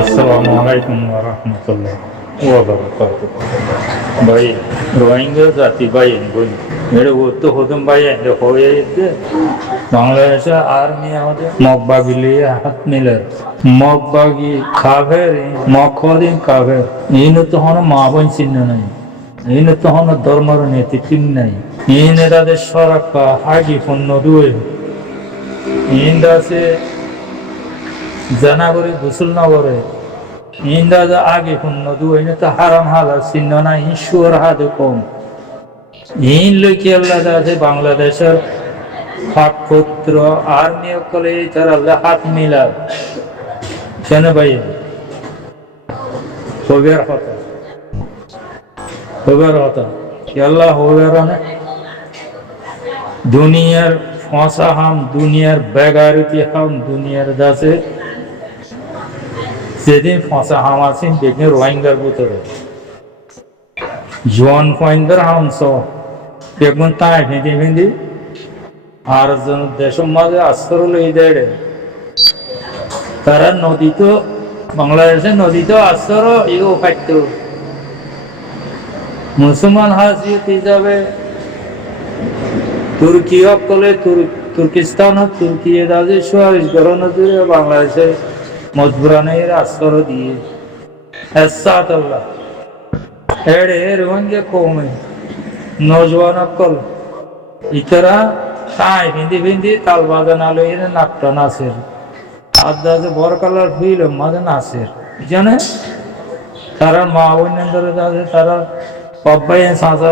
আসসালামু আলাইকুম ওয়া রাহমাতুল্লাহ ওয়া বারাকাতুহু। ভাই, রোহিঙ্গা জাতি ভাই বলি এটা তো হতুম ভাই হয়ে বাংলাদেশে আর্মি আমাদের মগবাগি হাত মিলে মগবাগি খাবের মগদিন খাবের ইন তো হন মা বোন চিহ্ন নাই, ইন তো হন ধর্মের নীতি চিহ্ন নাই, ইন তাদের সরাক্কা আগে পণ্য দুয়ে ইন আছে জানাগরি গোসল না করে ইন্দাজা আগে পণ্য দুয়ে তো হারাম হালার চিহ্ন নাই, ঈশ্বর হাতে কম ইন লইকি আল্লাহ আছে বাংলাদেশের পাকপুত্র আর্মি কলে তার আল্লাহ হাত মিলার কেন ভাই হবের কথা হবের কথা আল্লাহ হবের দুনিয়ার ফসা হাম দুনিয়ার বেগারতি হাম দুনিয়ার দাসে যেদিন ফসা হাম আছেন দেখবেন রোহিঙ্গার ভিতরে জোয়ান পয়েন্টার হামস দেখবেন তাই ভেঁদে ভেঁদে আর দেশের মাঝে আশ্রয় লই দেয় তারা নদী তো বাংলাদেশের নদী তো আশ্রয় এও খাদ্য মুসলমান হাসিয়ত হিসাবে তুর্কি সকলে তুর্কিস্তান তুর্কি এদাজে সুয়ারিশ গরণ জুড়ে বাংলাদেশে মজবুরানের আশ্রয় দিয়ে এসাত আল্লাহ এড়ে রোহিঙ্গা কমে নজওয়ান সকল ইতরা তাই ভিন্দি ভিন্দি তাল বাজান আলো এনে নাকটা নাচের আদাজে বড় কালার ফিল মাঝে নাচের জানে তারা মা বৈনান্দরে আছে তারা পব্বাই সাঁচা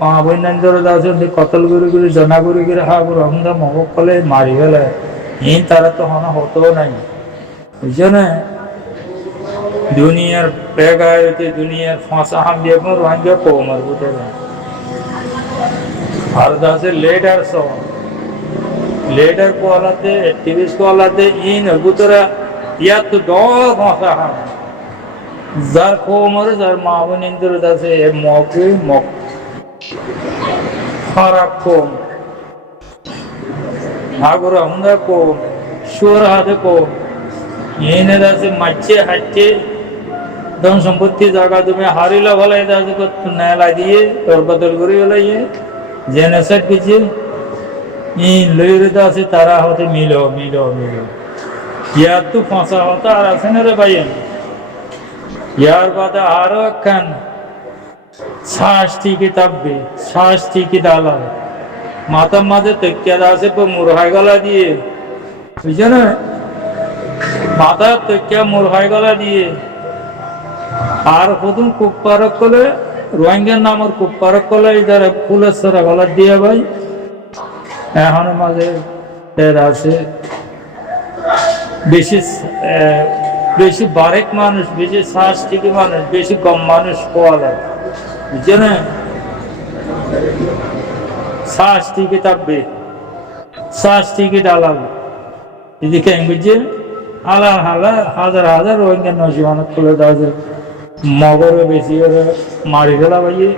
মা বৈনান্দরে আছে কতল গুড়ি জনা গুড়ি হাগুর আমরা মহক কলে মারি গেলে এই তারা তো হনা হতো নাই বুঝছে দুনিয়ার বেগায়তে দুনিয়ার ফাঁসা হাম দিয়ে রোহিঙ্গা কমার বুঝে আর দাসে লেডার সব লেডার को आलाते एक्टिविस्ट को आलाते इन अगुतरा या तो दो भाषा हम जार को मर जार मावन इंद्र दासे मौके मौक खराब को आगर हमदा को शोर हादे को ये ने दासे मच्चे हच्चे धन संपत्ति जागा तुम्हें हारिला वाला है दासे को नया ला दिए और बदल करी वाला ये जेनेसाइड कीजिए আছে তারা হতে মিলো মিলো মিলো ইয়ার তো ফাঁসা হতা আর আছে না রে ভাই ইয়ার বাদে আরো একখান শাস্তি কিতাববে শাস্তি কি দালাল মাতার মাঝে তেকিয়া আছে মুরহাই গলা দিয়ে বুঝছে না মাথা তেকিয়া মুরহাই গলা দিয়ে আর প্রথম কুপ্পারক কলে রোহিঙ্গার নামের কুপ্পারক কলে ইধার ফুলের সরা গলা দিয়ে ভাই এখন মাঝে আছে বেশি বেশি বারেক মানুষ বেশি শ্বাস থেকে মানুষ বেশি কম মানুষ পাওয়া যায় বুঝছে না শ্বাস থেকে থাকবে শ্বাস থেকে ডালাল এদিকে বুঝছে আলা হালা হাজার হাজার রোহিঙ্গা নজওয়ান খুলে দেওয়া যায় মগরে বেশি ওরা মারি ফেলা ভাইয়ে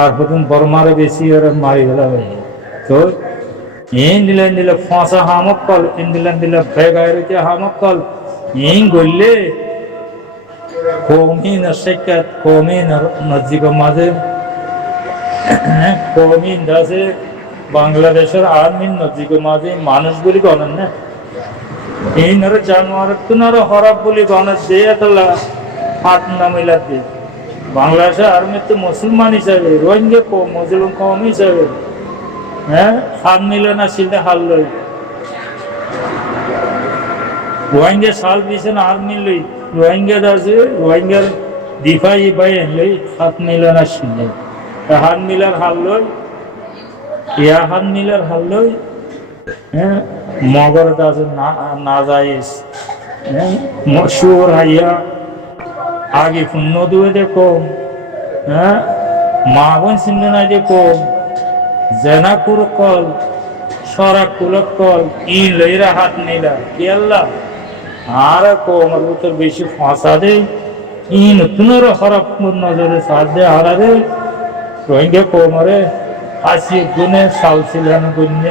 আর প্রথম বর্মারে বেশি ওরা মারি ফেলা ভাইয়ে তো ইন দিলে ফাঁসা হামক কল ইন দিলে বেগায়রিতে হামক call in গইলে Qaumi নশিকাত Qaumi Nozick মাঝে কৌমি দাসে বাংলাদেশের আর্মির নজিক মাঝে মানুষগুলি গণন না এই নর জানোয়ার তুনার হরাব বলি গণত দিয়ে তাহলে হাত নামিলা দিয়ে বাংলাদেশের আর্মি তো মুসলমান হিসাবে রোহিঙ্গা কম মুসলিম কম হিসাবে হ্যাঁ হাত নিল না শিলতে হাল লই রোহিঙ্গা সাল দিয়েছে না হাত নিলই রোহিঙ্গা আছে রোহিঙ্গার দিফাই বাই লই হাত নিল না শিলতে হাত মিলার হাল লই ইয়া হাত মিলার হাল লই হ্যাঁ মগর আছে না যাইস হ্যাঁ মশুর হাইয়া আগে পুণ্য দুয়ে দেখো হ্যাঁ মা বোন চিহ্ন নাই দেখো জেনাকুর কল সরাকুল কল ই লইরা হাত নিলা কি আল্লাহ আর কোমর ভিতর বেশি ফাঁসা দে ই নতুনের হরফ নজরে সাথ দে হারারে রোহিঙ্গা কোমরে আসি গুনে সাল ছিলেন গুনে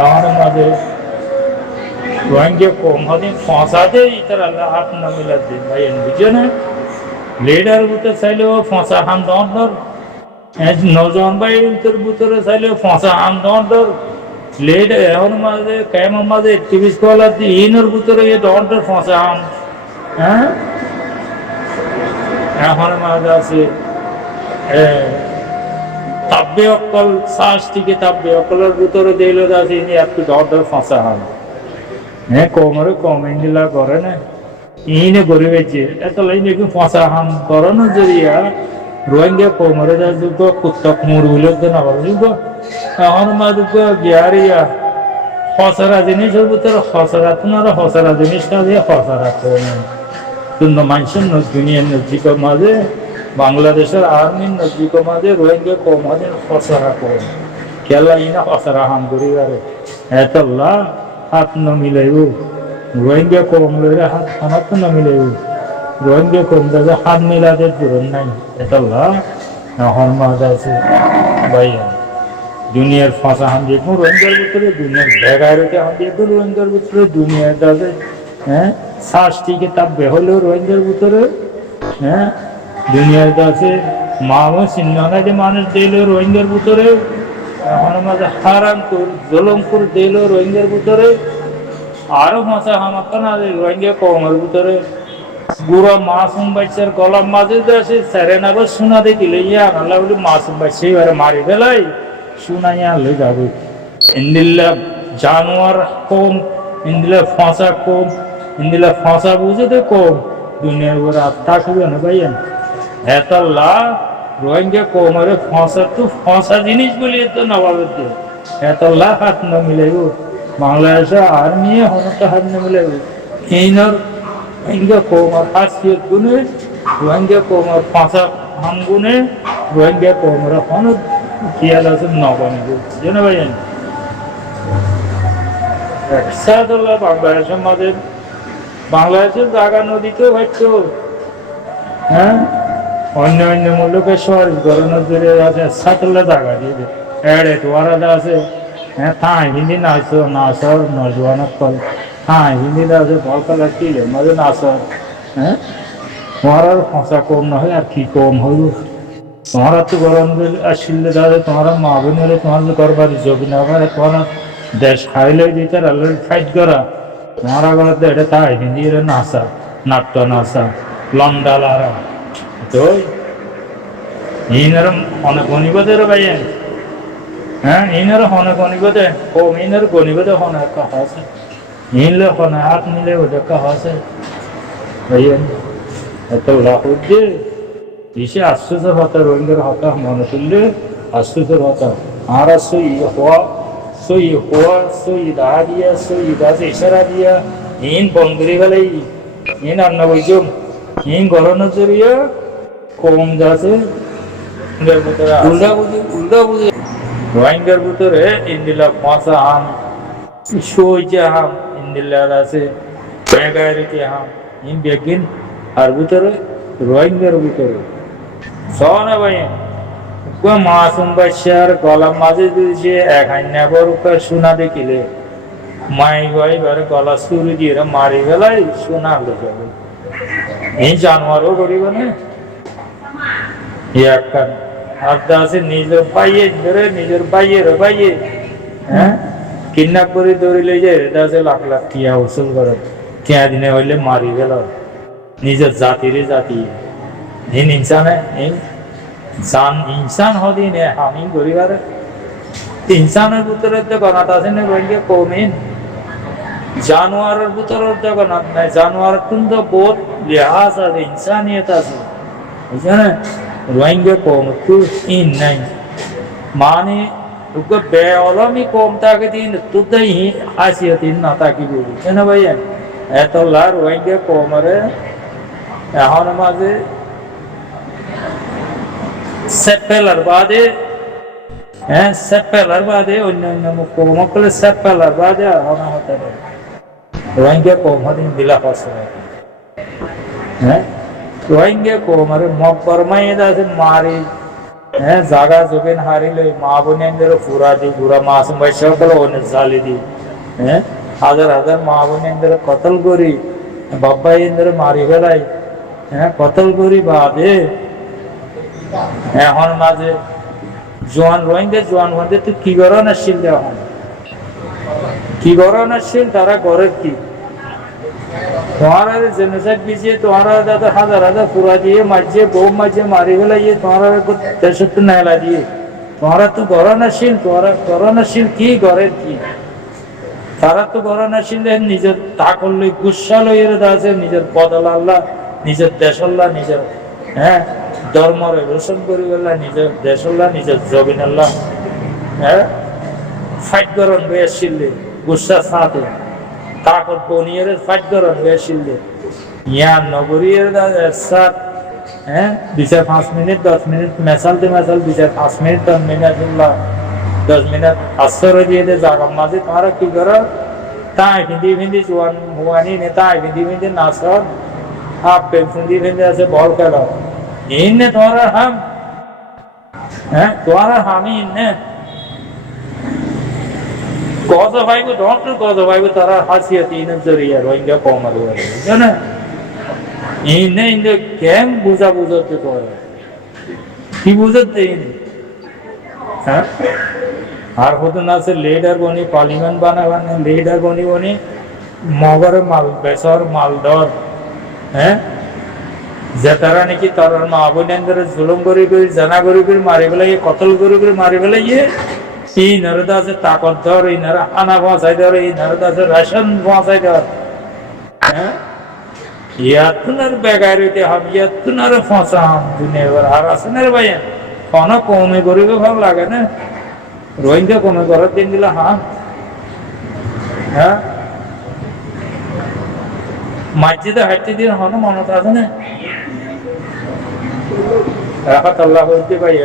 আমার মাঝে রোহিঙ্গা কম হদিন ফসাদে ইতার আল্লাহ হাত না মিলা দিন ভাই বুঝে না লিডার বুতে চাইলেও ফসা হাম দর নজন ভাই তোর ভিতরে চাইলেও ফসা হাম দর লেড এখন মাঝে কেমন মাঝে একটিভিস্ট কলা ইনের ভিতরে এ দর ফসা হাম হ্যাঁ এখন মাঝে আছে তাব্বে অকল শ্বাস থেকে তাব্বে অকলের ভিতরে দিল আছে ইনি একটু দর ফসা হাম হ্যাঁ কমরে কম ইন্দিলা করে না ইনে গরিবেছে এত লাইন একটু ফসা হাম করানোর জরিয়া রোহিঙ্গা কমরে যা যুগ কুত্তক মুরগুলো না যুগ এখন মা যুগ গিয়ারিয়া হসরা জিনিসের ভিতরে হসরা তোমার হসরা জিনিসটা দিয়ে হসরা কমে কিন্তু মানুষের দুনিয়ার নজিকের মাঝে বাংলাদেশের আর্মির নজিকের মাঝে রোহিঙ্গা কম হবে হসরা কম খেলা ইনা হসরা হাম করিবারে এত লা হাত ন মিলাইব রোহিঙ্গা কম লইলে হাত খানাত ন মিলাইব রোহিঙ্গা কম যাতে হাত মিলাতে জোরন নাই এত লা এখন মাঝে আছে ভাইয়া দুনিয়ার ফাঁসা হান দিয়ে রোহিঙ্গার ভিতরে দুনিয়ার ভেগাইরতে হান দিয়ে রোহিঙ্গার ভিতরে দুনিয়ার যাতে হ্যাঁ শ্বাস থেকে তাপবে হলেও রোহিঙ্গার ভিতরে হ্যাঁ দুনিয়ার কাছে মামা সিন্নাগাজে মানুষ দিল রোহিঙ্গার ভিতরে এখন মাঝে হারামপুর জলমপুর দিল রোহিঙ্গার ভিতরে আরো ভাষা হামাক্কা না রোহিঙ্গা কমের ভিতরে গুড়া মাসুম বাচ্চার গলার মাঝে আছে সেরেনাবার শোনা দেখিলে ইয়া আল্লাহ বলি মাসুম বাচ্চা এবারে মারি ফেলাই শোনা ইয়া লই যাবে ইন্দিল্লা জানোয়ার কম ইন্দিলা ফাঁসা কম ইন্দিলা ফাঁসা বুঝে তো কম দুনিয়ার উপরে আত্মা খুবই না ভাইয়া এত লাভ রোহিঙ্গা কমরে ফাঁসা তো ফাঁসা জিনিস বলি তো নবাবের এত লাভ হাত না মিলাইব বাংলাদেশে আর্মি হনটা হাত না মিলাইব এইনার রোহিঙ্গা কমর হাসিয়ত গুণে রোহিঙ্গা কমর ফাঁসা হাম গুণে রোহিঙ্গা কমরে হন খেয়াল আছে নবানিব জানো ভাইয়া একসাথে বাংলাদেশের মাঝে বাংলাদেশের জায়গা নদীতেও হয়তো হ্যাঁ অন্য অন্য মুলুকের শহর গরমের জোরে আছে সাতলা জায়গা দিয়ে দে এড়ে তোয়ারা আছে হ্যাঁ থাই হিন্দি নাচো নাচর নজওয়ানত কল থাই হিন্দি আছে বলকালা কিলে মাঝে নাচর হ্যাঁ তোমার আর ফসা কম না হয় আর কি কম হইব তোমার তো গরম আসলে দাদা তোমার মা বোন হলে তোমার করবারি জবি না করে তোমার দেশ খাইলে দিতে আল্লাহ ফাইট করা তোমার আগতে এটা তাই হিন্দি নাচা নাট্য নাচা লন্ডালারা তো ইনার অনেক গণিবদের ভাইয়েন হ্যাঁ ইনার অনেক গণিবদে কম ইনার গণিবদে অনেক কাহা আছে ইনলে অনেক হাত নিলে ওদের কাহা আছে ভাইয়েন এত লাহুদ যে ইসে আশ্চর্যের হতা রোহিঙ্গার হতা মনে করলে আশ্চর্যের হতা আর সই হওয়া সই দা দিয়া সই গাছে ইশারা দিয়া ইন বন্ধুরি গেলেই ইন অন্ন বৈজম ইন গরনের জরিয়া কম যাচ্ছে উল্টা বুঝি রোহিঙ্গার ভিতরে ইন্দিলা ফাঁসা হাম সইজা হাম ইন্দিলার আছে বেগাইরিতে হাম ইন বেগিন আর ভিতরে রোহিঙ্গার ভিতরে সনা ভাই মাসুম বাচ্চার গলার মাঝে দিয়েছে এক হান্না বড় সোনা দেখিলে মাই ভাই বারে গলা চুরি দিয়ে মারি গেলাই সোনা লেগে এই জানোয়ারও করিব না আছে নিজের পাইয়ে ধরে নিজের পাইয়ে হ্যাঁ কিডন্যাপ করে ধরিলে যে এটা আছে লাখ লাখ টিয়া উসুল করে টিয়া দিনে হইলে মারি গেল নিজের জাতিরে জাতি এই ইনসানে এই জান ইনসান হদিনে আমি করিবারে ইনসানের ভিতরে তো গণাত আছে না রোহিঙ্গা কমিন জানোয়ারের ভিতরে তো গণাত নাই জানোয়ার কিন্তু বহুত লিহাজ আছে ইনসানিয়ত আছে বুঝছেন রোহিঙ্গা কম তো ইন নাই মানে উকে বেআলমি কম থাকে দিন তুই হাসিয়ত না তাকি বলি কেন ভাইয়া এত লা রোহিঙ্গা কমরে এখন মাঝে সেপ্টেলার বাদে হ্যাঁ সেপ্টেলার বাদে অন্য কমকলে সেপ্টেলার বাদে হওয়া হতে পারে রোহিঙ্গা কম হদিন দিলা পাশে হ্যাঁ রোহিঙ্গা কম আরে মকবর মাইয়ে আছে মারি হ্যাঁ জাগা জমিন হারিলে মা বোনের পুরা দি পুরা মাসুম ভাই সকল অনেক জালি দি হ্যাঁ হাজার হাজার মা বোন ইন্দ্র কতল করি বাবা ইন্দ্র মারি ফেলাই, হ্যাঁ কতল করি বাদে এখন মাঝে জোয়ান রোহিঙ্গা জোয়ান হতে তুই কি করো না শিল দেওয়া হয়, কি করো না শিল তারা ঘরের কি তোমারা জেনোসাইড বিছিয়ে তোমারা দাদা হাজার হাজার পুরা দিয়ে মাঝে বউ মাঝে মারি ফেলাইয়ে তোমারা দেশের তো নেলা দিয়ে তোমরা তো গরণশীল, গরণশীল কি ঘরের কি তারা তো গরণশীল নিজের তা করলে গুসা লইয়ের আছে নিজের বদল আল্লাহ নিজের দেশ আল্লাহ নিজের হ্যাঁ ধর্মরে রোশন করি আল্লাহ নিজের দেশ আল্লাহ নিজের জবিন আল্লাহ হ্যাঁ ফাইট গরণ হয়েছিল গুসা সাথে তাকত বনিয়ের ফাইট গরণ হয়েছিল ইয়া নগরীর সাথ হ্যাঁ 2-5 মিনিট 10 মিনিট মেসালতে মেসাল 2-5 মিনিট 10 মিনিট 10 মিনিট আসরে দিয়ে দে জায়গা মাঝে তারা কি করো তাই ভিন্দি জোয়ান হুয়ানি নে তাই ভিন্দি নাসর হাফ পেন ভিন্দি আছে বল খেলো ইন্নে তোরা হাম হ্যাঁ তোরা হামি ইন্নে কত ভাইবো ডক্টর কত ভাইবো তারা হাসিয়াতি ইনের জরিয়া রোহিঙ্গা কম আলু জানে ইন্নে ইন্নে কেম বুঝাতে করে কি বুঝাতে হ্যাঁ আর হতো না সে লিডার বনি পার্লিমেন্ট বানাবানে লিডার বনি মগর মাল বেসর মালদর হ্যাঁ যে তারা নাকি তার মা বোনের জুলুম করে জানা করে মারি ফেলাই কতল করে মারি ফেলাই এই নারদা আছে তাকত ধর এই নারা আনা পৌঁছাই ধর এই নারদা আছে রেশন পৌঁছাই ধর হ্যাঁ ইয়াতুনার বেগার হইতে হবে ইয়াতুনার ফসাম দুনিয়ার আর আছে না রে ভাই কোন কমে গরিবে ভাব লাগে না রোহিঙ্গা কমে করার দিন দিলা হ্যাঁ মসজিদে হাঁটতে দিন হন মনত আছে না রাখাত আল্লাহ হইতে ভাই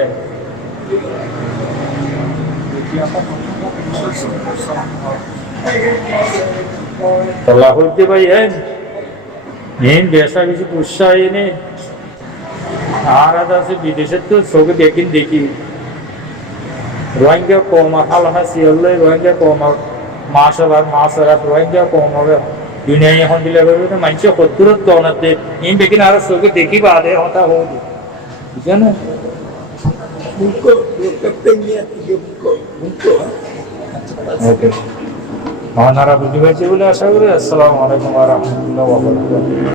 আল্লাহ হইতে ভাই দেশা কিছু উৎসাহ এনে আর আছে বিদেশের তো চোখে দেখি রোহিঙ্গা কম হাল হাসি হলে রোহিঙ্গা কম মাস রোহিঙ্গা কম হবে দুনিয়া এখন দিলে মানুষের সত্তরত দনাতে ইন বেকিন আর চোখে দেখি বাদে হতা হোক বুঝছে না ওকে আপনারা বুঝতে পারছি বলে আশা করি। আসসালামু আলাইকুম ওয়া রাহমাতুল্লাহি ওয়া বারাকাতুহু।